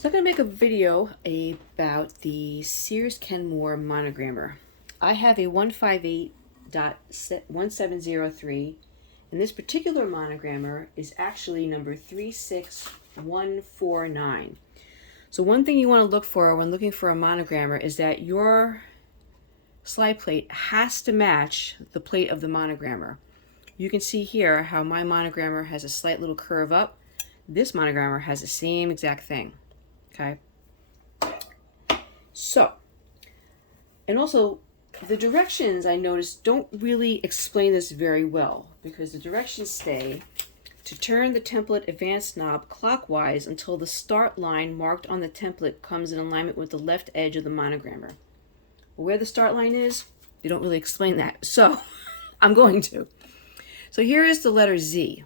So I'm going to make a video about the Sears Kenmore monogrammer. I have a 158.1703, and this particular monogrammer is actually number 36149. So one thing you want to look for when looking for a monogrammer is that your slide plate has to match the plate of the monogrammer. You can see here how my monogrammer has a slight little curve up. This monogrammer has the same exact thing. Okay, so, and also the directions I noticed don't really explain this very well, because the directions say to turn the template advance knob clockwise until the start line marked on the template comes in alignment with the left edge of the monogrammer. Where the start line is, they don't really explain that, so I'm going to. So here is the letter Z.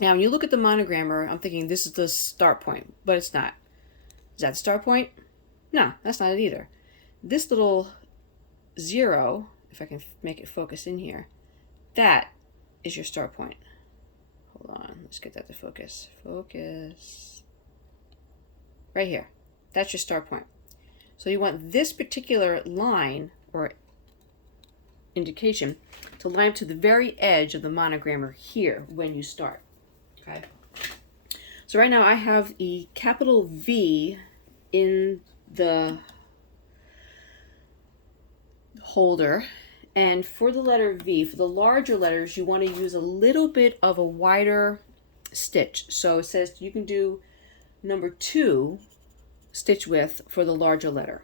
Now, when you look at the monogrammer, I'm thinking this is the start point, but it's not. Is that the start point? No, that's not it either. This little 0, if I can make it focus in here, that is your start point. Hold on, let's get that to focus. Focus. Right here. That's your start point. So you want this particular line or indication to line up to the very edge of the monogrammer here when you start. Okay. So right now I have a capital V in the holder, and for the letter V, for the larger letters, you want to use a little bit of a wider stitch. So it says you can do number 2 stitch width for the larger letter.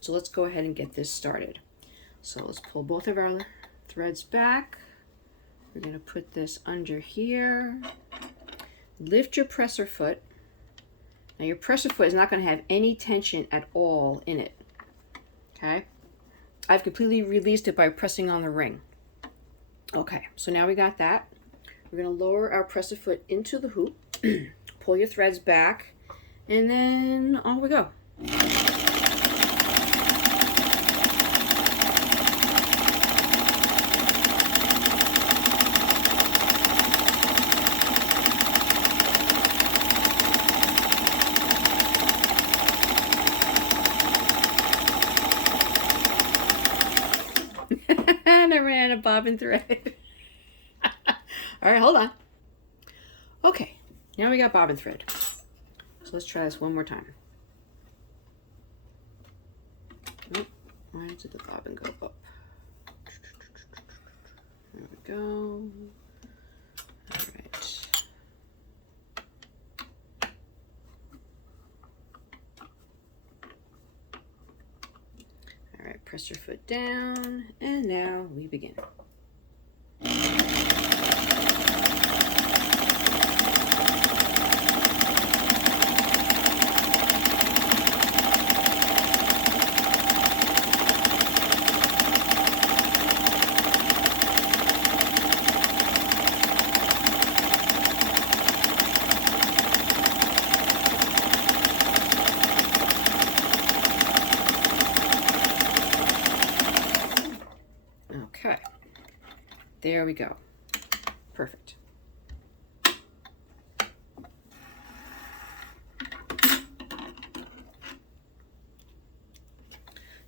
So let's go ahead and get this started. So let's pull both of our threads back. We're going to put this under here. Lift your presser foot. Now your presser foot is not going to have any tension at all in it. Okay? I've completely released it by pressing on the ring. Okay, so now we got that. We're going to lower our presser foot into the hoop. Pull your threads back, and then on we go. And I ran a bobbin thread. All right, hold on. Okay, now we got bobbin thread. So let's try this one more time. Oh, why did the bobbin go up? There we go. All right. All right, press your foot down, and now we begin. Okay, there we go. Perfect.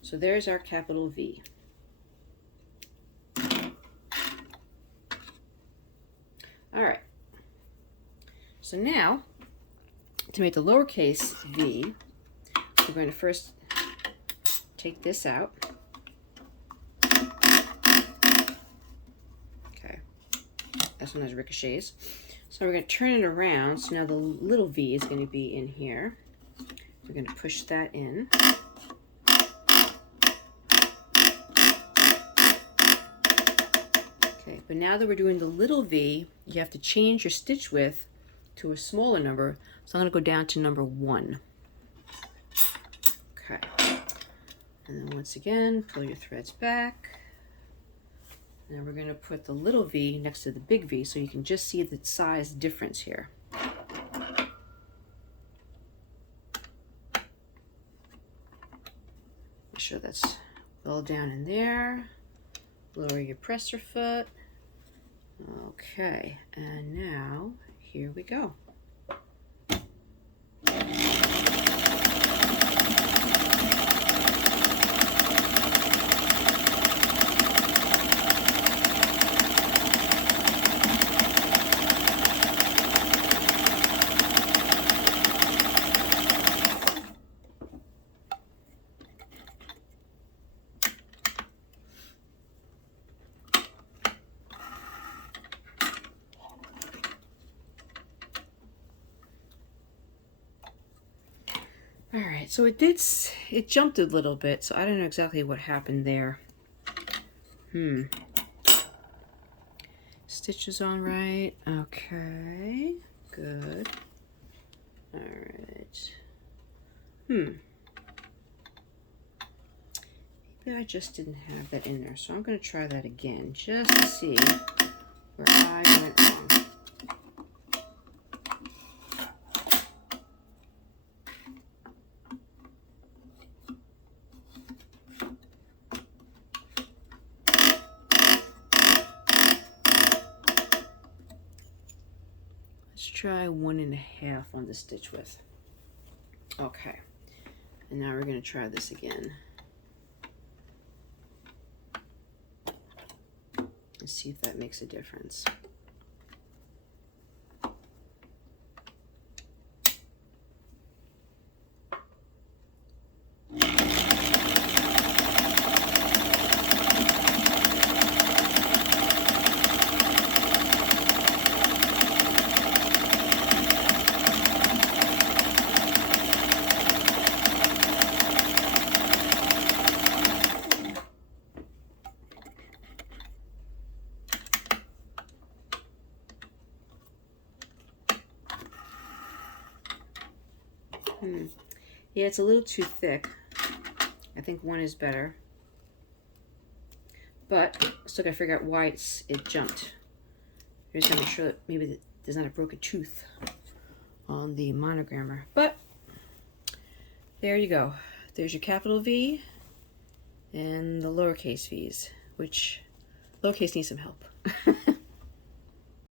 So there's our capital V. All right. So now, to make the lowercase v, we're going to first take this out. That's one of those ricochets. So we're going to turn it around. So now the little v is going to be in here. We're going to push that in. Okay, but now that we're doing the little v, you have to change your stitch width to a smaller number. So I'm going to go down to number 1. Okay. And then once again, pull your threads back. Now we're going to put the little v next to the big V so you can just see the size difference here. Make sure that's well down in there. Lower your presser foot. Okay, and now here we go. All right, so it jumped a little bit, so I don't know exactly what happened there. Stitches on right. Okay, good. All right. Maybe I just didn't have that in there, so I'm going to try that again just to see where I went wrong. Let's try 1.5 on the stitch width. Okay, and now we're going to try this again. And see if that makes a difference. Yeah, it's a little too thick. I think 1 is better. But still gotta figure out why it jumped. I just gotta make sure that maybe there's not a broken tooth on the monogrammer. But there you go. There's your capital V and the lowercase v's, which lowercase needs some help.